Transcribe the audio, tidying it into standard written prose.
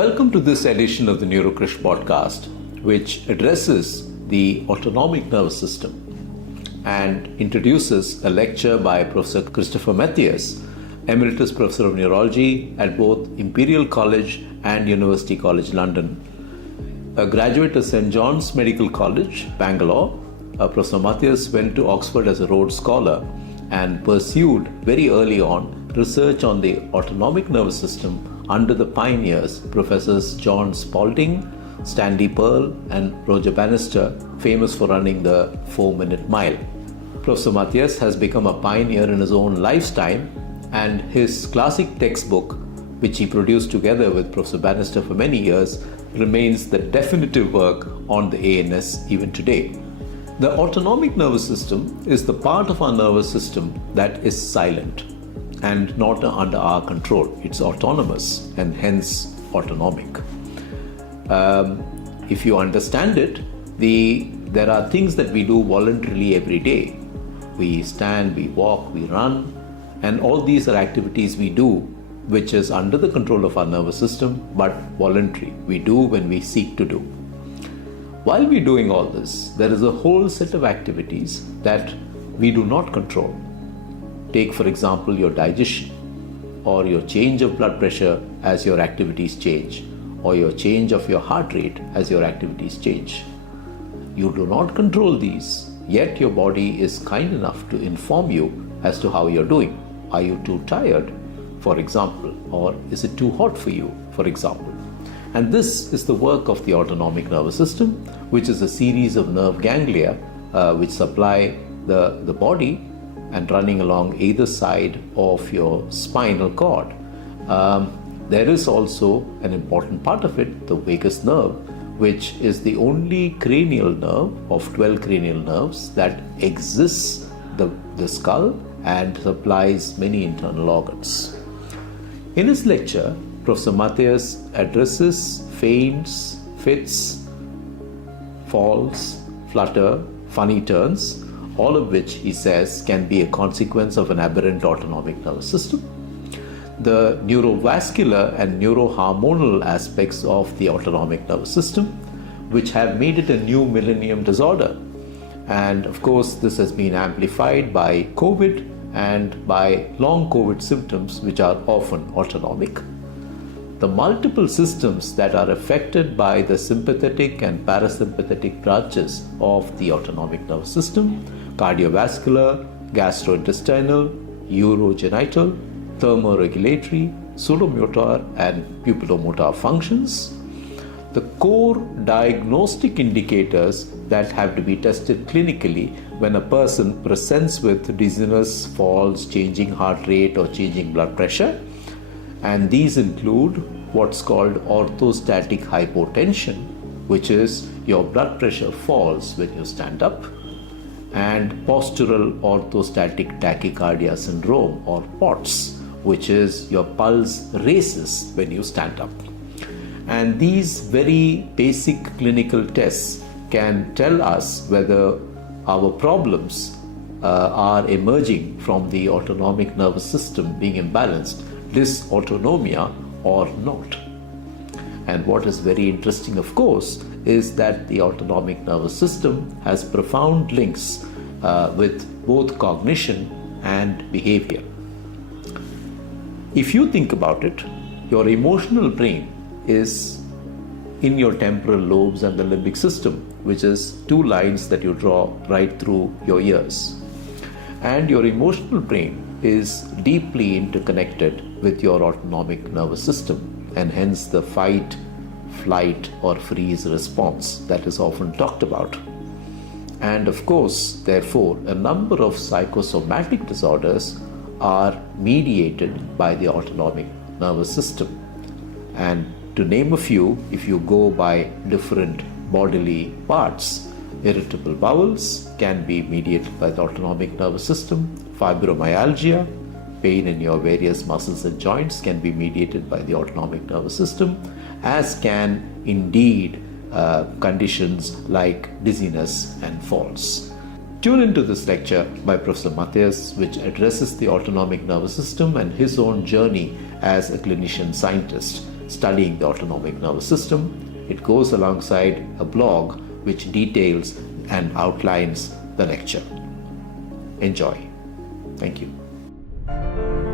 Welcome to this edition of the Neurokrish podcast, which addresses the autonomic nervous system and introduces a lecture by Professor Christopher Mathias, Emeritus Professor of Neurology at both Imperial College and University College London. A graduate of St. John's Medical College, Bangalore, Professor Mathias went to Oxford as a Rhodes Scholar and pursued very early on research on the autonomic nervous system under the pioneers Professors John Spalding, Stanley Pearl, and Roger Bannister, famous for running the 4-minute mile. Professor Mathias has become a pioneer in his own lifetime, and his classic textbook, which he produced together with Professor Bannister for many years, remains the definitive work on the ANS even today. The autonomic nervous system is the part of our nervous system that is silent and not under our control. It's autonomous and hence autonomic. If you understand it, there are things that we do voluntarily every day. We stand, we walk, we run, and all these are activities we do which is under the control of our nervous system but voluntary. We do when we seek to do. While we're doing all this, there is a whole set of activities that we do not control. Take, for example, your digestion, or your change of blood pressure as your activities change, or your change of your heart rate as your activities change. You do not control these, yet your body is kind enough to inform you as to how you're doing. Are you too tired, for example, or is it too hot for you, for example? And this is the work of the autonomic nervous system, which is a series of nerve ganglia which supply the body and running along either side of your spinal cord. There is also an important part of it, the vagus nerve, which is the only cranial nerve of 12 cranial nerves that exists the skull and supplies many internal organs. In his lecture, Professor Mathias addresses faints, fits, falls, flutter, funny turns, all of which he says can be a consequence of an aberrant autonomic nervous system. The neurovascular and neurohormonal aspects of the autonomic nervous system, which have made it a new millennium disorder. And of course, this has been amplified by COVID and by long COVID symptoms, which are often autonomic. The multiple systems that are affected by the sympathetic and parasympathetic branches of the autonomic nervous system: cardiovascular, gastrointestinal, urogenital, thermoregulatory, sudomotor, and pupilomotor functions. The core diagnostic indicators that have to be tested clinically when a person presents with dizziness, falls, changing heart rate, or changing blood pressure. And these include what's called orthostatic hypotension, which is your blood pressure falls when you stand up, and postural orthostatic tachycardia syndrome, or POTS, which is your pulse races when you stand up. And these very basic clinical tests can tell us whether our problems are emerging from the autonomic nervous system being imbalanced, dysautonomia, or not. And what is very interesting, of course, is that the autonomic nervous system has profound links with both cognition and behavior. If you think about it, your emotional brain is in your temporal lobes and the limbic system, which is two lines that you draw right through your ears. And your emotional brain is deeply interconnected with your autonomic nervous system, and hence the fight, flight, or freeze response that is often talked about. And of course, therefore, a number of psychosomatic disorders are mediated by the autonomic nervous system. And to name a few, if you go by different bodily parts, irritable bowels can be mediated by the autonomic nervous system. Fibromyalgia, pain in your various muscles and joints, can be mediated by the autonomic nervous system, as can indeed conditions like dizziness and falls. Tune into this lecture by Professor Mathias, which addresses the autonomic nervous system and his own journey as a clinician scientist. studying the autonomic nervous system. It goes alongside a blog which details and outlines the lecture. Enjoy. Thank you.